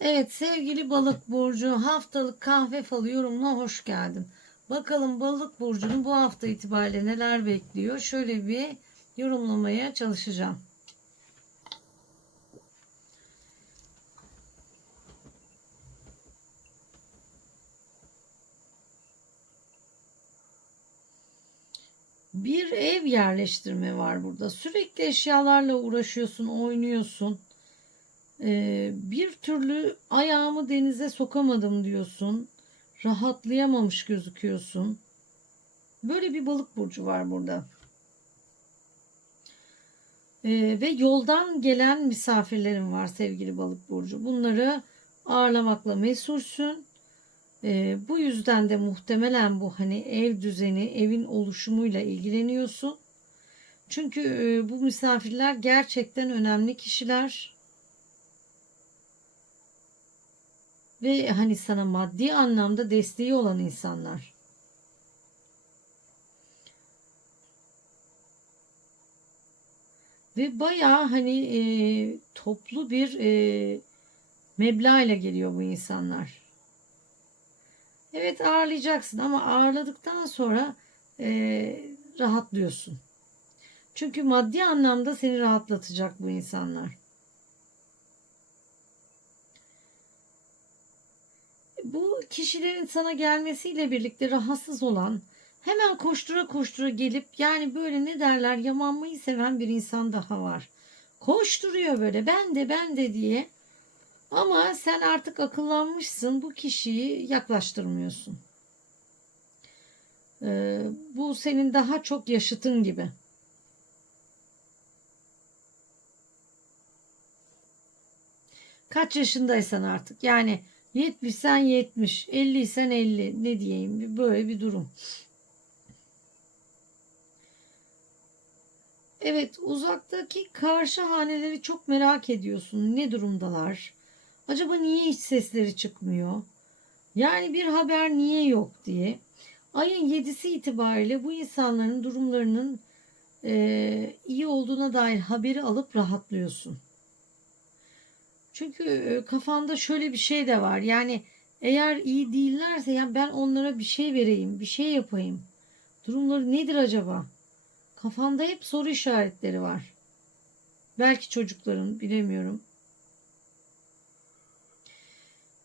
Evet sevgili balık burcu haftalık kahve falı yorumuna hoş geldin. Bakalım balık burcunu bu hafta itibariyle neler bekliyor? Şöyle bir yorumlamaya çalışacağım. Bir ev yerleştirme var burada. Sürekli eşyalarla uğraşıyorsun, oynuyorsun. Ee, bir türlü ayağımı denize sokamadım diyorsun. Rahatlayamamış gözüküyorsun. Böyle bir balık burcu var burada. Ee, ve yoldan gelen misafirlerim var sevgili balık burcu. Bunları ağırlamakla mesulsün. Ee, bu yüzden de muhtemelen bu hani ev düzeni, evin oluşumuyla ilgileniyorsun. Çünkü e, bu misafirler gerçekten önemli kişiler. Ve hani sana maddi anlamda desteği olan insanlar. Ve bayağı hani e, toplu bir e, meblağ ile geliyor bu insanlar. Evet ağırlayacaksın ama ağırladıktan sonra e, rahatlıyorsun. Çünkü maddi anlamda seni rahatlatacak bu insanlar. Bu kişilerin sana gelmesiyle birlikte rahatsız olan hemen koştura koştura gelip yani böyle ne derler yamanmayı seven bir insan daha var. Koşturuyor böyle ben de ben de diye ama sen artık akıllanmışsın bu kişiyi yaklaştırmıyorsun. Ee, bu senin daha çok yaşıtın gibi. Kaç yaşındaysan artık yani 70 sen 70, 50 sen 50 ne diyeyim böyle bir durum. Evet uzaktaki karşı haneleri çok merak ediyorsun. Ne durumdalar? Acaba niye hiç sesleri çıkmıyor? Yani bir haber niye yok diye. Ayın 7'si itibariyle bu insanların durumlarının e, iyi olduğuna dair haberi alıp rahatlıyorsun. Çünkü e, kafanda şöyle bir şey de var. Yani eğer iyi değillerse yani ben onlara bir şey vereyim, bir şey yapayım. Durumları nedir acaba? Kafanda hep soru işaretleri var. Belki çocukların bilemiyorum.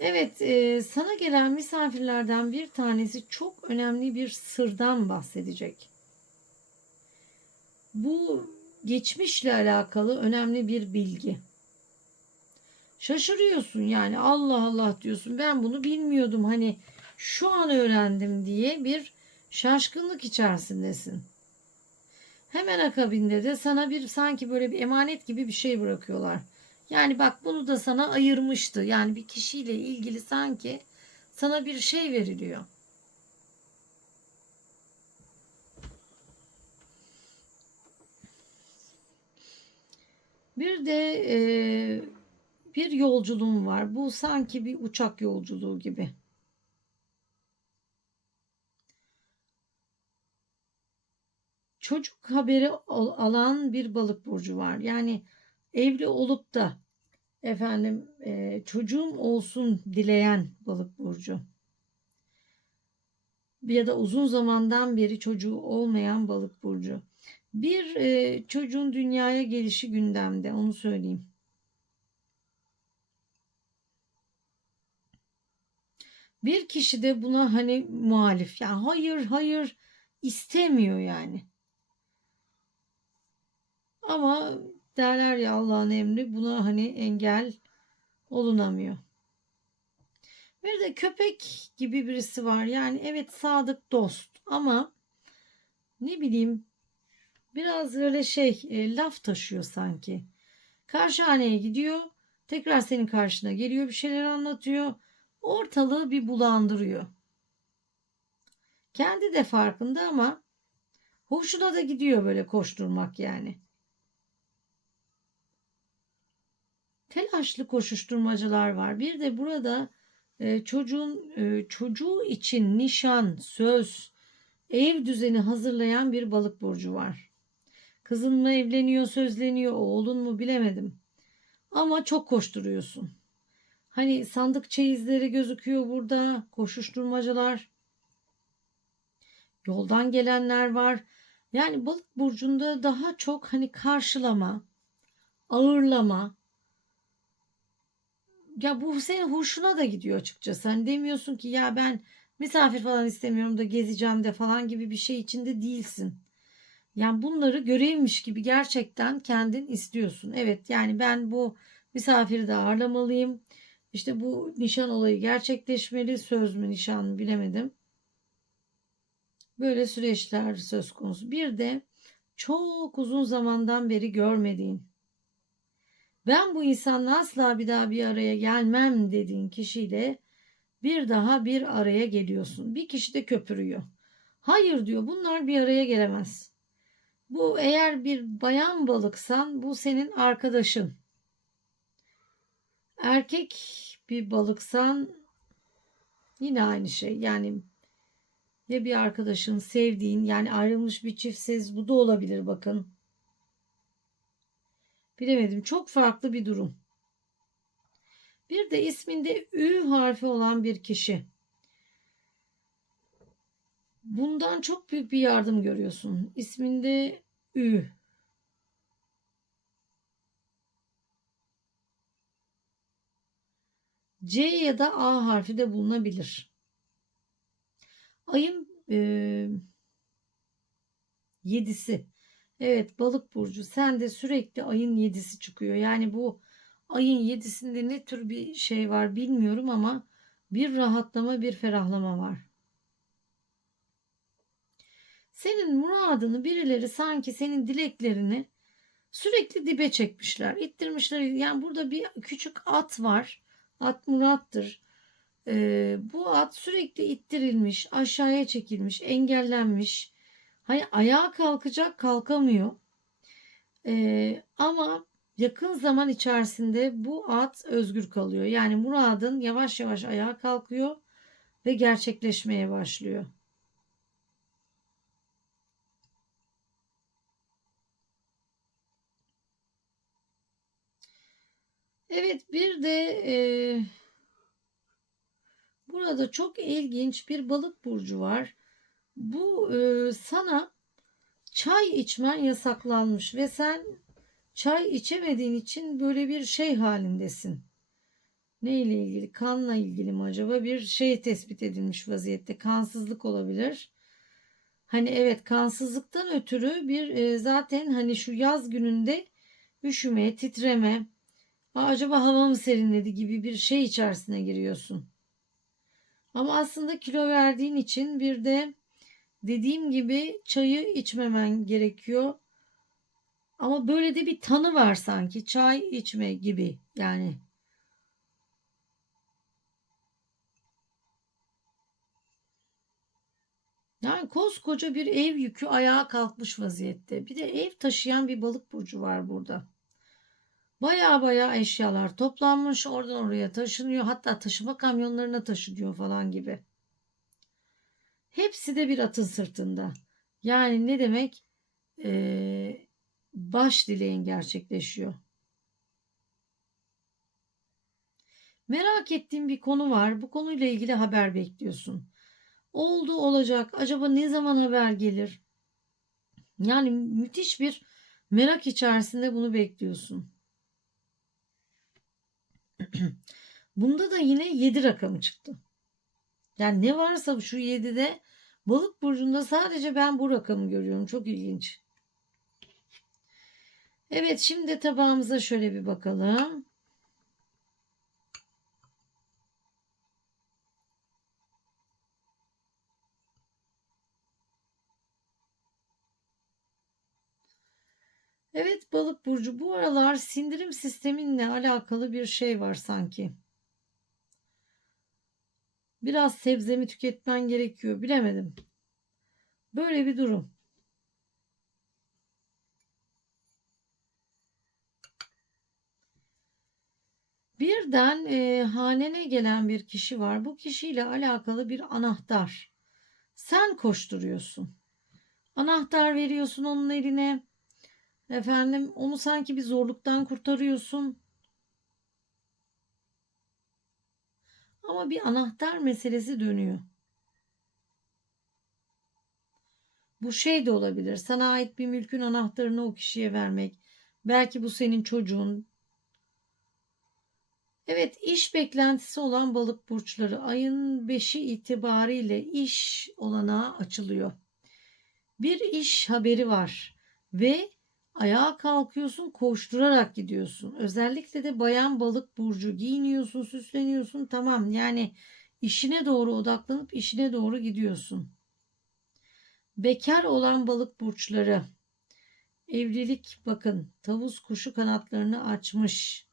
Evet, e, sana gelen misafirlerden bir tanesi çok önemli bir sırdan bahsedecek. Bu geçmişle alakalı önemli bir bilgi. Şaşırıyorsun yani Allah Allah diyorsun ben bunu bilmiyordum hani şu an öğrendim diye bir şaşkınlık içerisindesin. Hemen akabinde de sana bir sanki böyle bir emanet gibi bir şey bırakıyorlar. Yani bak bunu da sana ayırmıştı. Yani bir kişiyle ilgili sanki sana bir şey veriliyor. Bir de e, bir yolculuğum var. Bu sanki bir uçak yolculuğu gibi. Çocuk haberi alan bir balık burcu var. Yani evli olup da efendim e, çocuğum olsun dileyen balık burcu. Ya da uzun zamandan beri çocuğu olmayan balık burcu. Bir e, çocuğun dünyaya gelişi gündemde onu söyleyeyim. Bir kişi de buna hani muhalif. Yani hayır hayır istemiyor yani. Ama derler ya Allah'ın emri buna hani engel olunamıyor. Bir de köpek gibi birisi var. Yani evet sadık dost ama ne bileyim biraz böyle şey e, laf taşıyor sanki. Karşı haneye gidiyor. Tekrar senin karşına geliyor bir şeyler anlatıyor ortalığı bir bulandırıyor. Kendi de farkında ama hoşuna da gidiyor böyle koşturmak yani. Telaşlı koşuşturmacılar var. Bir de burada e, çocuğun e, çocuğu için nişan, söz, ev düzeni hazırlayan bir balık burcu var. Kızın mı evleniyor, sözleniyor, oğlun mu bilemedim. Ama çok koşturuyorsun. Hani sandık çeyizleri gözüküyor burada. Koşuşturmacalar. Yoldan gelenler var. Yani balık burcunda daha çok hani karşılama, ağırlama. Ya bu senin hoşuna da gidiyor açıkçası. Hani demiyorsun ki ya ben misafir falan istemiyorum da gezeceğim de falan gibi bir şey içinde değilsin. Yani bunları görevmiş gibi gerçekten kendin istiyorsun. Evet yani ben bu misafiri de ağırlamalıyım. İşte bu nişan olayı gerçekleşmeli. Söz mü nişan bilemedim. Böyle süreçler söz konusu. Bir de çok uzun zamandan beri görmediğin ben bu insanla asla bir daha bir araya gelmem dediğin kişiyle bir daha bir araya geliyorsun. Bir kişi de köpürüyor. Hayır diyor bunlar bir araya gelemez. Bu eğer bir bayan balıksan bu senin arkadaşın. Erkek bir balıksan yine aynı şey. Yani ya bir arkadaşın, sevdiğin yani ayrılmış bir çiftsiz bu da olabilir bakın. Bilemedim. Çok farklı bir durum. Bir de isminde Ü harfi olan bir kişi. Bundan çok büyük bir yardım görüyorsun. İsminde Ü. C ya da A harfi de bulunabilir. Ayın e, yedisi. Evet balık burcu sende sürekli ayın yedisi çıkıyor. Yani bu ayın yedisinde ne tür bir şey var bilmiyorum ama bir rahatlama bir ferahlama var. Senin muradını birileri sanki senin dileklerini sürekli dibe çekmişler, ittirmişler. Yani burada bir küçük at var. At Murat'tır. Ee, bu at sürekli ittirilmiş, aşağıya çekilmiş, engellenmiş. Hani ayağa kalkacak kalkamıyor. Ee, ama yakın zaman içerisinde bu at özgür kalıyor. Yani muradın yavaş yavaş ayağa kalkıyor ve gerçekleşmeye başlıyor. Evet bir de e, burada çok ilginç bir balık burcu var. Bu e, sana çay içmen yasaklanmış ve sen çay içemediğin için böyle bir şey halindesin. Ne ile ilgili? Kanla ilgili mi acaba? Bir şey tespit edilmiş vaziyette. Kansızlık olabilir. Hani evet kansızlıktan ötürü bir e, zaten hani şu yaz gününde üşüme, titreme, acaba hava mı serinledi gibi bir şey içerisine giriyorsun. Ama aslında kilo verdiğin için bir de dediğim gibi çayı içmemen gerekiyor. Ama böyle de bir tanı var sanki çay içme gibi yani. Yani koskoca bir ev yükü ayağa kalkmış vaziyette. Bir de ev taşıyan bir balık burcu var burada. Baya baya eşyalar toplanmış oradan oraya taşınıyor. Hatta taşıma kamyonlarına taşınıyor falan gibi. Hepsi de bir atın sırtında. Yani ne demek? Ee, baş dileğin gerçekleşiyor. Merak ettiğin bir konu var. Bu konuyla ilgili haber bekliyorsun. Oldu olacak. Acaba ne zaman haber gelir? Yani müthiş bir merak içerisinde bunu bekliyorsun. Bunda da yine 7 rakamı çıktı. Yani ne varsa şu 7'de balık burcunda sadece ben bu rakamı görüyorum. Çok ilginç. Evet şimdi tabağımıza şöyle bir bakalım. Evet balık burcu bu aralar sindirim sisteminle alakalı bir şey var sanki. Biraz sebzemi tüketmen gerekiyor. Bilemedim. Böyle bir durum. Birden e, hanene gelen bir kişi var. Bu kişiyle alakalı bir anahtar. Sen koşturuyorsun. Anahtar veriyorsun onun eline. Efendim onu sanki bir zorluktan kurtarıyorsun. Ama bir anahtar meselesi dönüyor. Bu şey de olabilir. Sana ait bir mülkün anahtarını o kişiye vermek. Belki bu senin çocuğun. Evet, iş beklentisi olan balık burçları ayın 5'i itibariyle iş olanağı açılıyor. Bir iş haberi var ve ayağa kalkıyorsun, koşturarak gidiyorsun. Özellikle de bayan balık burcu giyiniyorsun, süsleniyorsun. Tamam yani işine doğru odaklanıp işine doğru gidiyorsun. Bekar olan balık burçları evlilik bakın tavus kuşu kanatlarını açmış.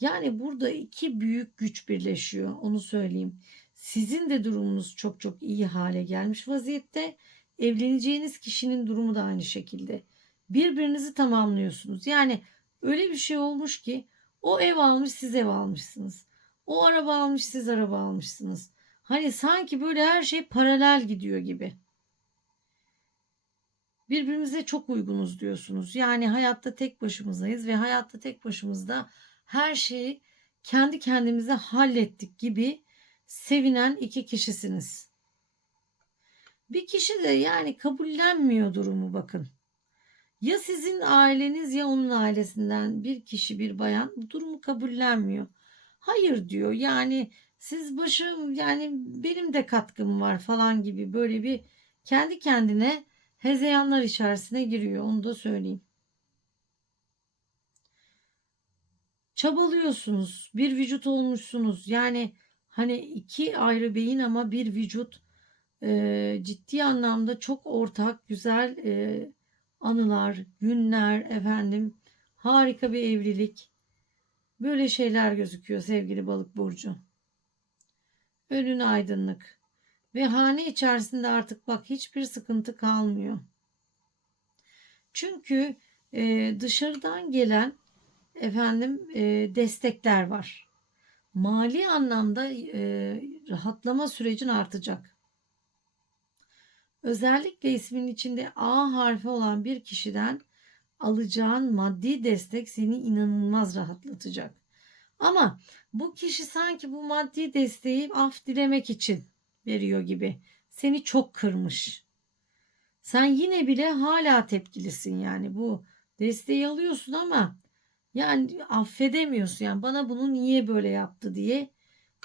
Yani burada iki büyük güç birleşiyor onu söyleyeyim. Sizin de durumunuz çok çok iyi hale gelmiş vaziyette. Evleneceğiniz kişinin durumu da aynı şekilde. Birbirinizi tamamlıyorsunuz. Yani öyle bir şey olmuş ki o ev almış siz ev almışsınız. O araba almış siz araba almışsınız. Hani sanki böyle her şey paralel gidiyor gibi. Birbirimize çok uygunuz diyorsunuz. Yani hayatta tek başımızdayız ve hayatta tek başımızda her şeyi kendi kendimize hallettik gibi sevinen iki kişisiniz. Bir kişi de yani kabullenmiyor durumu bakın. Ya sizin aileniz ya onun ailesinden bir kişi bir bayan bu durumu kabullenmiyor. Hayır diyor yani siz başım yani benim de katkım var falan gibi böyle bir kendi kendine hezeyanlar içerisine giriyor onu da söyleyeyim. Çabalıyorsunuz bir vücut olmuşsunuz yani hani iki ayrı beyin ama bir vücut e, ciddi anlamda çok ortak güzel e, anılar, günler efendim harika bir evlilik böyle şeyler gözüküyor sevgili balık burcu. Önün aydınlık ve hane içerisinde artık bak hiçbir sıkıntı kalmıyor. Çünkü e, dışarıdan gelen efendim e, destekler var. Mali anlamda e, rahatlama sürecin artacak. Özellikle ismin içinde A harfi olan bir kişiden alacağın maddi destek seni inanılmaz rahatlatacak. Ama bu kişi sanki bu maddi desteği af dilemek için veriyor gibi. Seni çok kırmış. Sen yine bile hala tepkilisin yani bu desteği alıyorsun ama yani affedemiyorsun yani bana bunu niye böyle yaptı diye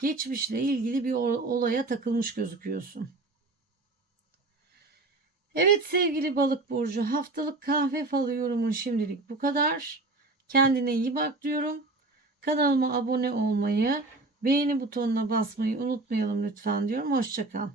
geçmişle ilgili bir olaya takılmış gözüküyorsun. Evet sevgili balık burcu haftalık kahve falı yorumun şimdilik bu kadar. Kendine iyi bak diyorum. Kanalıma abone olmayı, beğeni butonuna basmayı unutmayalım lütfen diyorum. Hoşçakal.